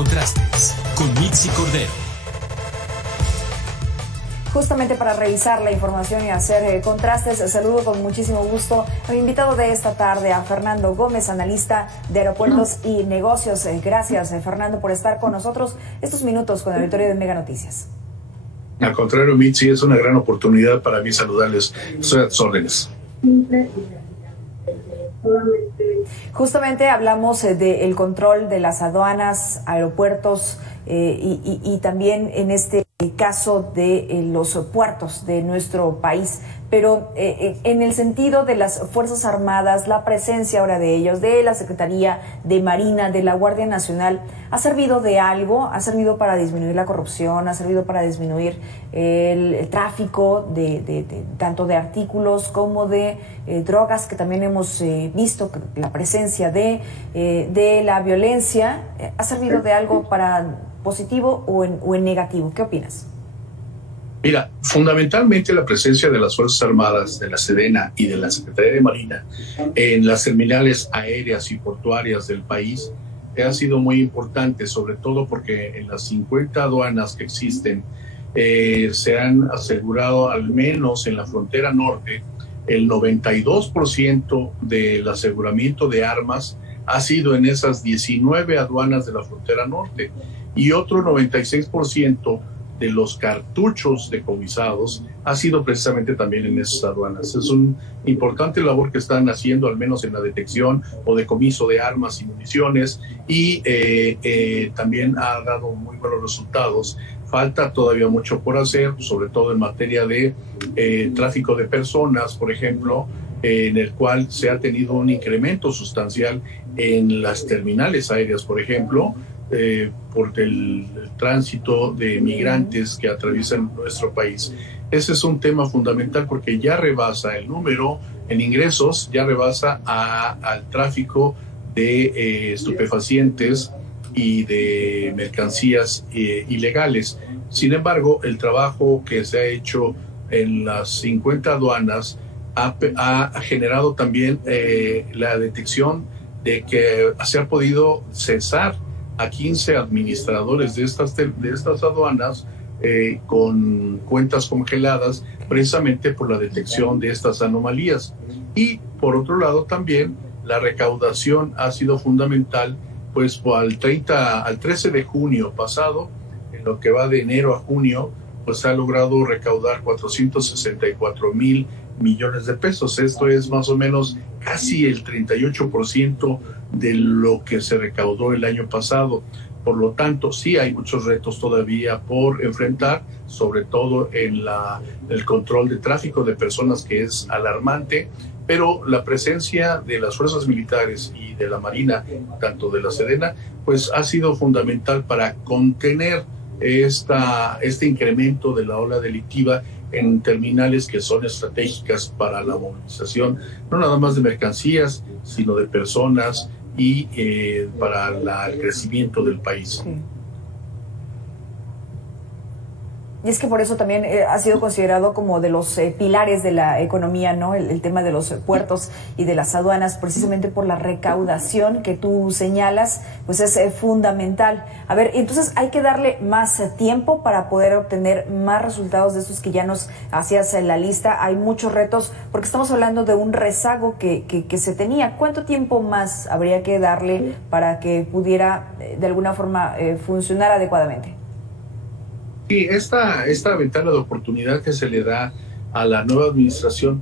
Contrastes con Mitzi Cordero. Justamente para revisar la información y hacer contrastes, saludo con muchísimo gusto a mi invitado de esta tarde, a Fernando Gómez, analista de aeropuertos y negocios. Gracias, Fernando, por estar con nosotros estos minutos con el auditorio de Mega Noticias. Al contrario, Mitzi, es una gran oportunidad para mí saludarles. Estoy a sus órdenes. Justamente hablamos del control de las aduanas, aeropuertos y también en este caso de los puertos de nuestro país, pero en el sentido de las Fuerzas Armadas, la presencia ahora de ellos, de la Secretaría de Marina, de la Guardia Nacional, ¿ha servido de algo? ¿Ha servido para disminuir la corrupción? ¿Ha servido para disminuir el tráfico de tanto de artículos como de drogas, que también hemos visto que la presencia de la violencia? ¿Ha servido de algo para positivo o en negativo? ¿Qué opinas? Mira, fundamentalmente la presencia de las Fuerzas Armadas, de la Sedena y de la Secretaría de Marina en las terminales aéreas y portuarias del país ha sido muy importante, sobre todo porque en las 50 aduanas que existen se han asegurado, al menos en la frontera norte, el 92% del aseguramiento de armas ha sido en esas 19 aduanas de la frontera norte, y otro 96% de los cartuchos decomisados ha sido precisamente también en esas aduanas. Es una importante labor que están haciendo, al menos en la detección o decomiso de armas y municiones, y también ha dado muy buenos resultados. Falta todavía mucho por hacer, sobre todo en materia de tráfico de personas, por ejemplo, en el cual se ha tenido un incremento sustancial en las terminales aéreas, por ejemplo, por el tránsito de migrantes que atraviesan nuestro país. Ese es un tema fundamental porque ya rebasa el número en ingresos, ya rebasa al tráfico de estupefacientes y de mercancías ilegales. Sin embargo, el trabajo que se ha hecho en las 50 aduanas ha generado también la detección de que se ha podido cesar a 15 administradores de estas aduanas con cuentas congeladas, precisamente por la detección de estas anomalías. Y por otro lado también la recaudación ha sido fundamental, pues al 13 de junio pasado, en lo que va de enero a junio, pues ha logrado recaudar 464,000 millones de pesos. Esto es más o menos casi el 38% de lo que se recaudó el año pasado. Por lo tanto, sí hay muchos retos todavía por enfrentar, sobre todo en el control de tráfico de personas, que es alarmante, pero la presencia de las fuerzas militares y de la Marina, tanto de la Sedena, pues ha sido fundamental para contener este incremento de la ola delictiva en terminales que son estratégicas para la movilización, no nada más de mercancías, sino de personas y para el crecimiento del país. Sí. Y es que por eso también ha sido considerado como de los pilares de la economía, ¿no? El tema de los puertos y de las aduanas, precisamente por la recaudación que tú señalas, pues es fundamental. A ver, entonces hay que darle más tiempo para poder obtener más resultados de estos que ya nos hacías en la lista. Hay muchos retos, porque estamos hablando de un rezago que se tenía. ¿Cuánto tiempo más habría que darle para que pudiera de alguna forma funcionar adecuadamente? Sí, esta ventana de oportunidad que se le da a la nueva administración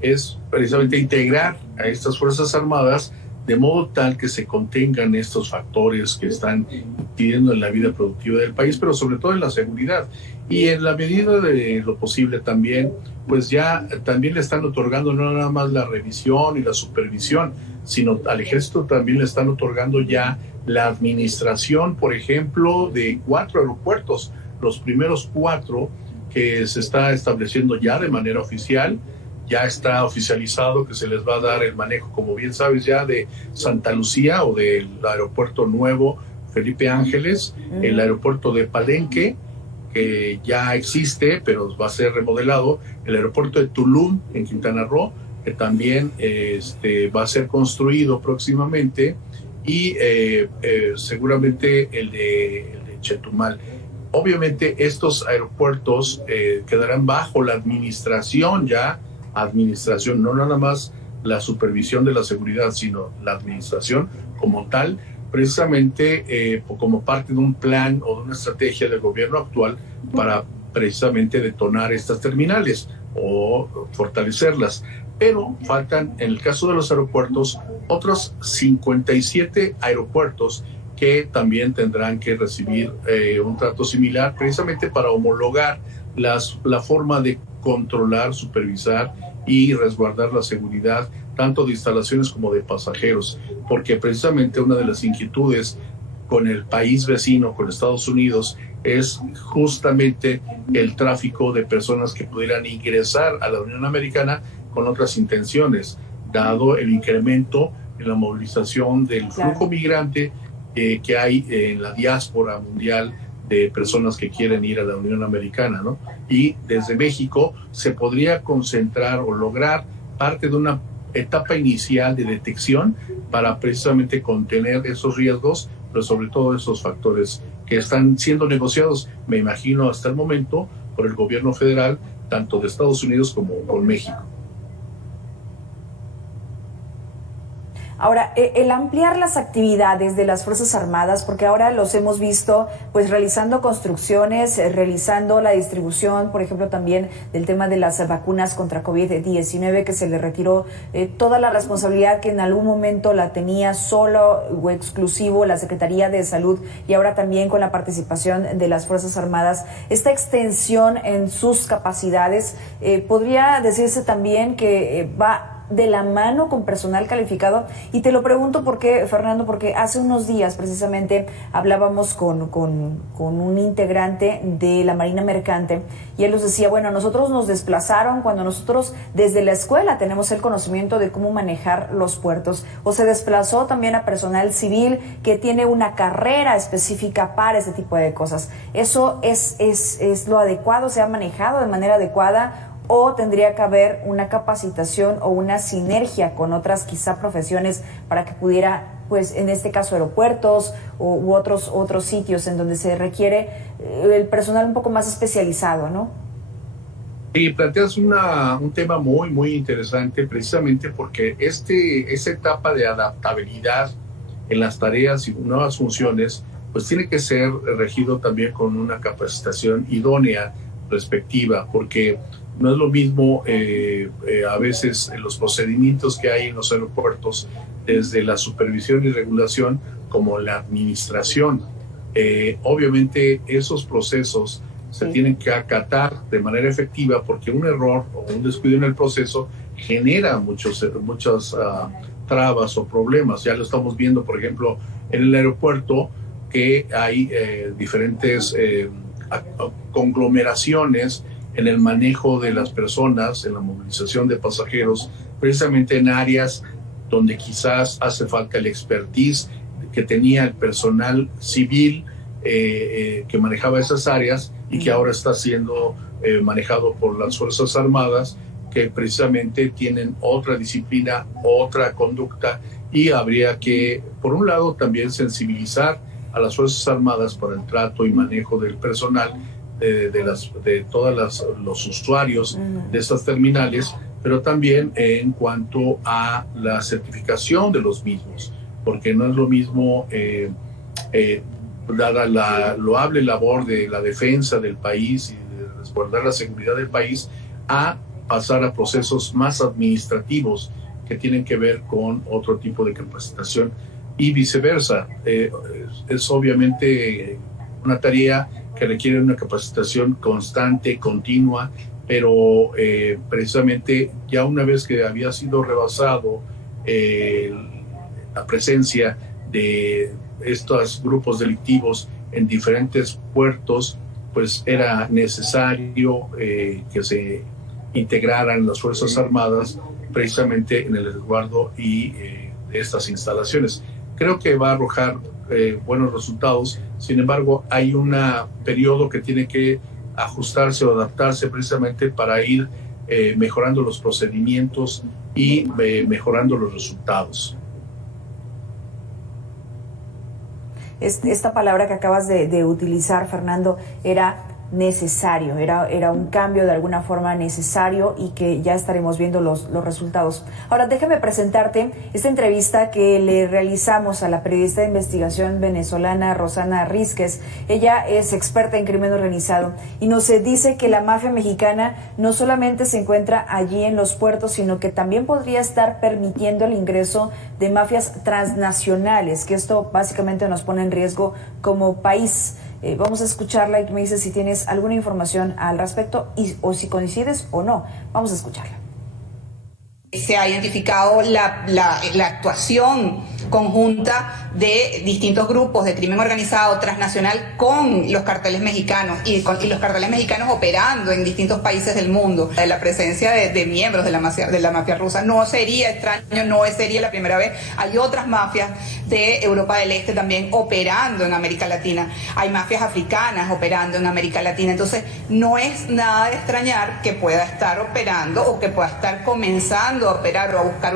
es precisamente integrar a estas Fuerzas Armadas de modo tal que se contengan estos factores que están incidiendo en la vida productiva del país, pero sobre todo en la seguridad. Y en la medida de lo posible también, pues ya también le están otorgando no nada más la revisión y la supervisión, sino al Ejército también le están otorgando ya la administración, por ejemplo, de 4 aeropuertos, los primeros 4 que se está estableciendo ya de manera oficial. Ya está oficializado que se les va a dar el manejo, como bien sabes, ya de Santa Lucía o del aeropuerto nuevo Felipe Ángeles, el aeropuerto de Palenque, que ya existe, pero va a ser remodelado, el aeropuerto de Tulum, en Quintana Roo, que también va a ser construido próximamente, y seguramente el de Chetumal. Obviamente estos aeropuertos quedarán bajo la administración, no nada más la supervisión de la seguridad, sino la administración como tal, precisamente como parte de un plan o de una estrategia del gobierno actual para precisamente detonar estas terminales o fortalecerlas. Pero faltan, en el caso de los aeropuertos, otros 57 aeropuertos que también tendrán que recibir un trato similar, precisamente para homologar la forma de controlar, supervisar y resguardar la seguridad tanto de instalaciones como de pasajeros, porque precisamente una de las inquietudes con el país vecino, con Estados Unidos, es justamente el tráfico de personas que pudieran ingresar a la Unión Americana con otras intenciones, dado el incremento en la movilización del flujo migrante que hay en la diáspora mundial de personas que quieren ir a la Unión Americana, ¿no? Y desde México se podría concentrar o lograr parte de una etapa inicial de detección para precisamente contener esos riesgos, pero sobre todo esos factores que están siendo negociados, me imagino, hasta el momento por el gobierno federal, tanto de Estados Unidos como con México. Ahora, el ampliar las actividades de las Fuerzas Armadas, porque ahora los hemos visto pues realizando construcciones, realizando la distribución, por ejemplo, también del tema de las vacunas contra COVID-19, que se le retiró toda la responsabilidad que en algún momento la tenía solo o exclusivo la Secretaría de Salud, y ahora también con la participación de las Fuerzas Armadas. Esta extensión en sus capacidades, podría decirse también que va de la mano con personal calificado. Y te lo pregunto porque, Fernando, porque hace unos días precisamente hablábamos con un integrante de la Marina Mercante, y él nos decía, bueno, nosotros nos desplazaron cuando nosotros desde la escuela tenemos el conocimiento de cómo manejar los puertos, o se desplazó también a personal civil que tiene una carrera específica para ese tipo de cosas. ¿Eso es lo adecuado? ¿Se ha manejado de manera adecuada? ¿O tendría que haber una capacitación o una sinergia con otras quizá profesiones para que pudiera, pues en este caso aeropuertos u otros sitios en donde se requiere el personal un poco más especializado, ¿no? Y planteas un tema muy, muy interesante, precisamente porque esa etapa de adaptabilidad en las tareas y nuevas funciones, pues tiene que ser regido también con una capacitación idónea, respectiva, porque no es lo mismo a veces los procedimientos que hay en los aeropuertos, desde la supervisión y regulación como la administración. Obviamente esos procesos se tienen que acatar de manera efectiva, porque un error o un descuido en el proceso genera muchas trabas o problemas. Ya lo estamos viendo, por ejemplo, en el aeropuerto, que hay diferentes conglomeraciones en el manejo de las personas, en la movilización de pasajeros, precisamente en áreas donde quizás hace falta el expertise que tenía el personal civil que manejaba esas áreas, y que ahora está siendo manejado por las Fuerzas Armadas, que precisamente tienen otra disciplina, otra conducta, y habría que, por un lado, también sensibilizar a las Fuerzas Armadas para el trato y manejo del personal, de todos los usuarios de estas terminales, pero también en cuanto a la certificación de los mismos, porque no es lo mismo, dada la loable labor de la defensa del país y de resguardar la seguridad del país, a pasar a procesos más administrativos que tienen que ver con otro tipo de capacitación, y viceversa. Es obviamente una tarea que requiere una capacitación constante, continua, pero precisamente ya una vez que había sido rebasado la presencia de estos grupos delictivos en diferentes puertos, pues era necesario que se integraran las Fuerzas Armadas precisamente en el resguardo y de estas instalaciones. Creo que va a arrojar buenos resultados. Sin embargo, hay un periodo que tiene que ajustarse o adaptarse precisamente para ir mejorando los procedimientos y mejorando los resultados. esta palabra que acabas de utilizar, Fernando, era necesario, era un cambio de alguna forma necesario y que ya estaremos viendo los resultados. Ahora déjame presentarte esta entrevista que le realizamos a la periodista de investigación venezolana Rosana Rísquez. Ella es experta en crimen organizado y nos dice que la mafia mexicana no solamente se encuentra allí en los puertos, sino que también podría estar permitiendo el ingreso de mafias transnacionales, que esto básicamente nos pone en riesgo como país. Vamos a escucharla y tú me dices si tienes alguna información al respecto o si coincides o no. Vamos a escucharla. Se ha identificado la actuación conjunta de distintos grupos de crimen organizado transnacional con los carteles mexicanos y los carteles mexicanos operando en distintos países del mundo. La presencia de miembros de la mafia rusa no sería extraño, no sería la primera vez. Hay otras mafias de Europa del Este también operando en América Latina. Hay mafias africanas operando en América Latina. Entonces no es nada de extrañar que pueda estar operando o que pueda estar comenzando a operar o a buscar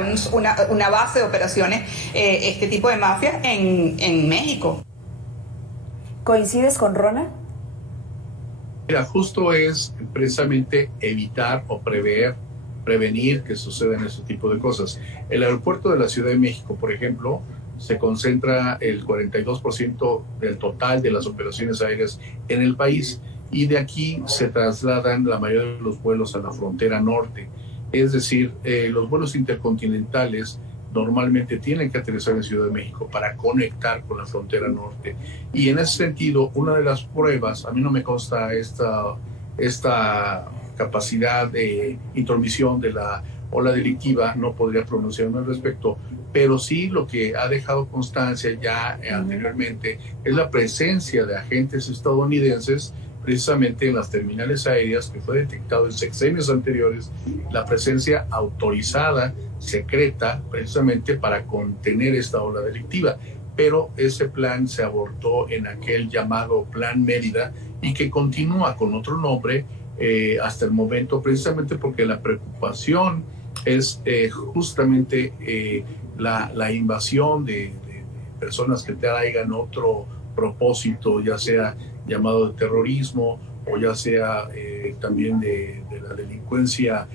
una base de operaciones este tipo de mafias en México. ¿Coincides con Rona? Mira, justo es precisamente evitar o prevenir que sucedan ese tipo de cosas. El aeropuerto de la Ciudad de México, por ejemplo, se concentra el 42% del total de las operaciones aéreas en el país y de aquí se trasladan la mayoría de los vuelos a la frontera norte. Es decir, los vuelos intercontinentales normalmente tienen que aterrizar en Ciudad de México para conectar con la frontera norte. Y en ese sentido, una de las pruebas, a mí no me consta esta capacidad de intromisión de la ola delictiva, no podría pronunciarme al respecto, pero sí lo que ha dejado constancia ya anteriormente es la presencia de agentes estadounidenses precisamente en las terminales aéreas, que fue detectado en sexenios anteriores, la presencia autorizada, secreta, precisamente para contener esta ola delictiva. Pero ese plan se abortó en aquel llamado Plan Mérida y que continúa con otro nombre hasta el momento, precisamente porque la preocupación es justamente la invasión de personas que traigan otro propósito, ya sea llamado de terrorismo o ya sea también de la delincuencia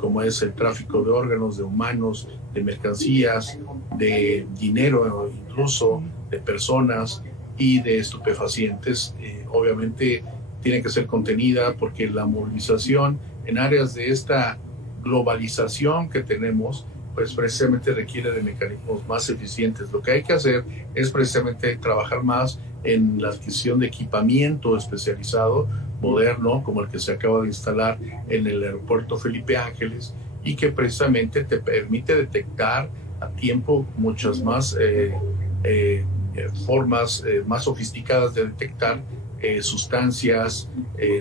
como es el tráfico de órganos, de humanos, de mercancías, de dinero incluso, de personas y de estupefacientes. Obviamente tiene que ser contenida porque la movilización en áreas de esta globalización que tenemos pues precisamente requiere de mecanismos más eficientes. Lo que hay que hacer es precisamente trabajar más en la adquisición de equipamiento especializado, moderno, como el que se acaba de instalar en el aeropuerto Felipe Ángeles, y que precisamente te permite detectar a tiempo muchas más formas más sofisticadas de detectar sustancias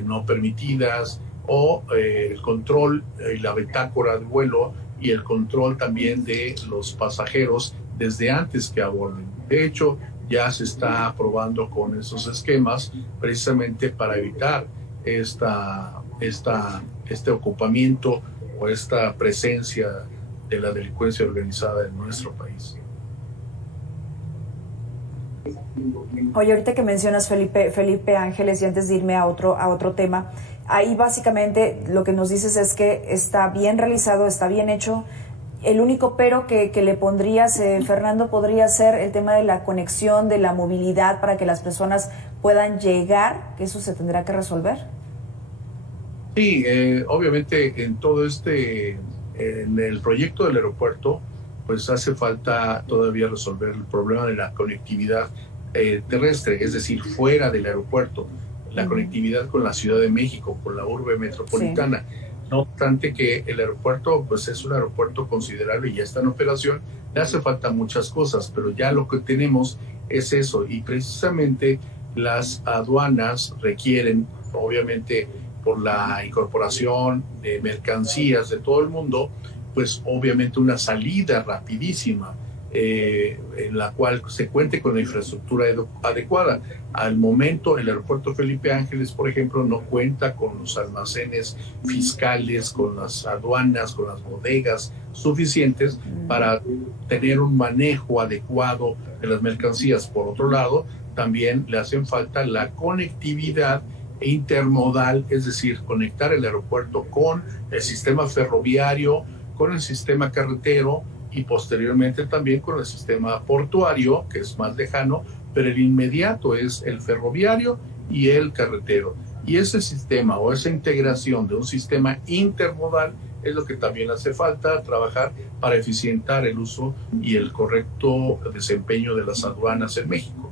no permitidas o el control y la bitácora de vuelo y el control también de los pasajeros desde antes que aborden. De hecho, ya se está probando con esos esquemas precisamente para evitar este ocupamiento o esta presencia de la delincuencia organizada en nuestro país. Oye, ahorita que mencionas Felipe Ángeles, y antes de irme a otro tema, ahí básicamente lo que nos dices es que está bien realizado, está bien hecho. El único pero que le pondrías, Fernando, podría ser el tema de la conexión, de la movilidad para que las personas puedan llegar, que eso se tendrá que resolver. Sí, obviamente en todo en el proyecto del aeropuerto, pues hace falta todavía resolver el problema de la conectividad terrestre, es decir, fuera del aeropuerto, la conectividad con la Ciudad de México, con la urbe metropolitana. Sí. No obstante que el aeropuerto pues es un aeropuerto considerable y ya está en operación, le hace falta muchas cosas, pero ya lo que tenemos es eso, y precisamente las aduanas requieren, obviamente por la incorporación de mercancías de todo el mundo, pues obviamente una salida rapidísima. en la cual se cuente con la infraestructura adecuada. Al momento, el aeropuerto Felipe Ángeles, por ejemplo, no cuenta con los almacenes fiscales, con las aduanas, con las bodegas suficientes para tener un manejo adecuado de las mercancías. Por otro lado, también le hacen falta la conectividad intermodal, es decir, conectar el aeropuerto con el sistema ferroviario, con el sistema carretero y posteriormente también con el sistema portuario, que es más lejano, pero el inmediato es el ferroviario y el carretero. Y ese sistema o esa integración de un sistema intermodal es lo que también hace falta trabajar para eficientar el uso y el correcto desempeño de las aduanas en México.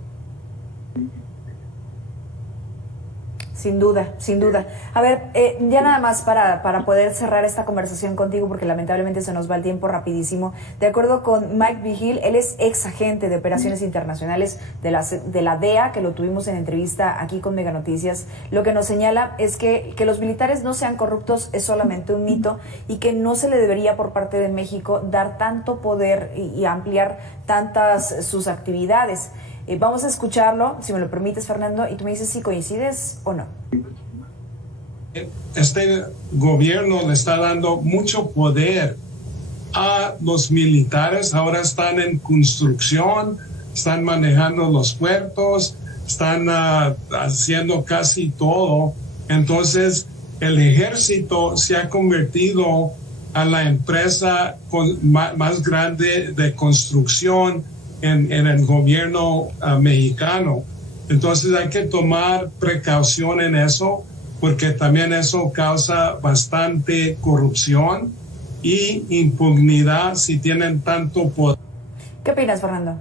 Sin duda, sin duda. A ver, ya nada más para poder cerrar esta conversación contigo, porque lamentablemente se nos va el tiempo rapidísimo. De acuerdo con Mike Vigil, él es ex agente de operaciones internacionales de la DEA, que lo tuvimos en entrevista aquí con Mega Noticias. Lo que nos señala es que los militares no sean corruptos es solamente un mito y que no se le debería por parte de México dar tanto poder y ampliar tantas sus actividades. Vamos a escucharlo, si me lo permites, Fernando, y tú me dices si coincides o no. Este gobierno le está dando mucho poder a los militares. Ahora están en construcción, están manejando los puertos, están haciendo casi todo. Entonces, el ejército se ha convertido a la empresa más grande de construcción en el gobierno mexicano. Entonces hay que tomar precaución en eso, porque también eso causa bastante corrupción y impunidad si tienen tanto poder. ¿Qué opinas, Fernando?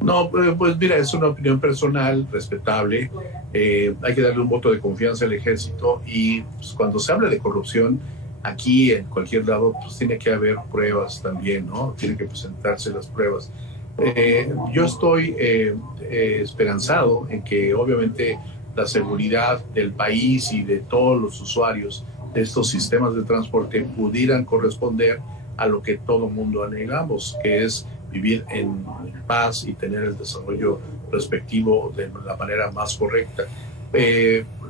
No, pues mira, es una opinión personal, respetable. Hay que darle un voto de confianza al ejército y pues, cuando se habla de corrupción, aquí en cualquier lado, pues tiene que haber pruebas también, ¿no? Tienen que presentarse las pruebas. Yo estoy esperanzado en que obviamente la seguridad del país y de todos los usuarios de estos sistemas de transporte pudieran corresponder a lo que todo mundo anhelamos, que es vivir en paz y tener el desarrollo respectivo de la manera más correcta.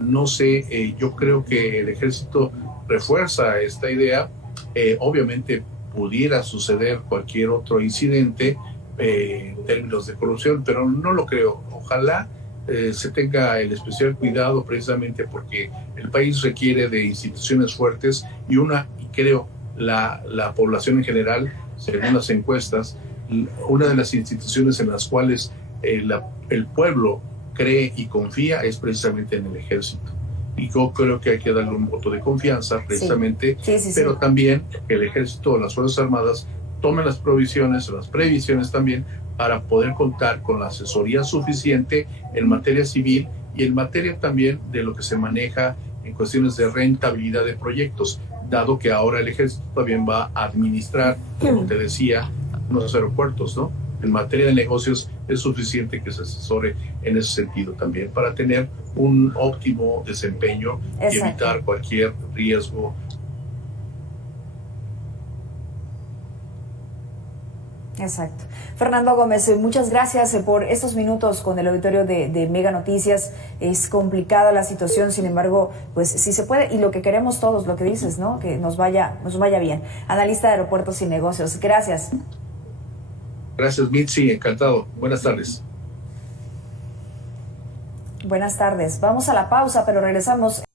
No sé, yo creo que el ejército refuerza esta idea. Obviamente pudiera suceder cualquier otro incidente en términos de corrupción, pero no lo creo. Ojalá se tenga el especial cuidado precisamente porque el país requiere de instituciones fuertes y creo la población en general, según las encuestas, una de las instituciones en las cuales el pueblo cree y confía es precisamente en el ejército. Y yo creo que hay que darle un voto de confianza precisamente, sí. Pero también el ejército o las Fuerzas Armadas tomen las provisiones o las previsiones también para poder contar con la asesoría suficiente en materia civil y en materia también de lo que se maneja en cuestiones de rentabilidad de proyectos, dado que ahora el ejército también va a administrar, como te decía, los aeropuertos, ¿no? En materia de negocios es suficiente que se asesore en ese sentido también para tener un óptimo desempeño. Exacto. Y evitar cualquier riesgo. Exacto. Fernando Gómez, muchas gracias por estos minutos con el auditorio de Mega Noticias. Es complicada la situación, sin embargo, pues sí se puede, y lo que queremos todos, lo que dices, ¿no? Que nos vaya bien. Analista de Aeropuertos y Negocios, gracias. Gracias, Mitzi, encantado. Buenas tardes. Buenas tardes. Vamos a la pausa, pero regresamos.